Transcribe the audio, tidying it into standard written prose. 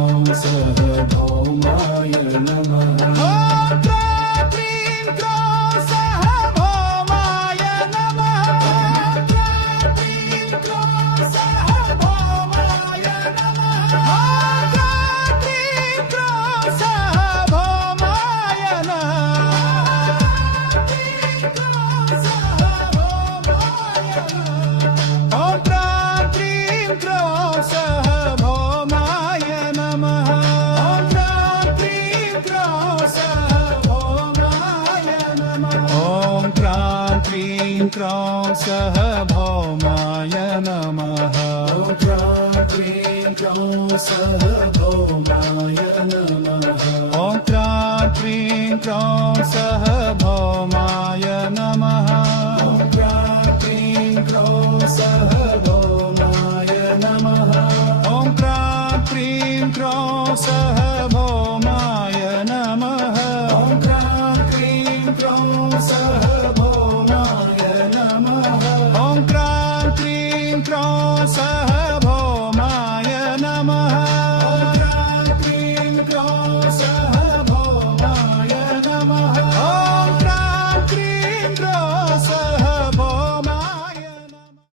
क्रों सह भौमाय नमः ॐ क्रां क्रीं क्रों सः भौमाय नमः क्रां क्रीं क्रों सः भौमाय नमः क्रां क्रीं क्रों सः भौमाय नमः ॐ क्रां क्रीं क्रों सः भौमाय नमः ॐ क्रां क्रीं क्रों सः भौमाय नमः ॐ क्रां क्रीं क्रों सः भौमाय नमः ॐ क्रां क्रीं क्रों सह भौमाय नमः ॐ क्रां क्रीं क्रों सः भौमाय नमः ॐ क्रां क्रीं क्रों सह भौमाय नमः ॐ क्रां क्रीं क्रों सः भौमाय नमः ॐ क्रां क्रीं क्रों सह भौमाय नमः ॐ क्रां क्रीं क्रों सः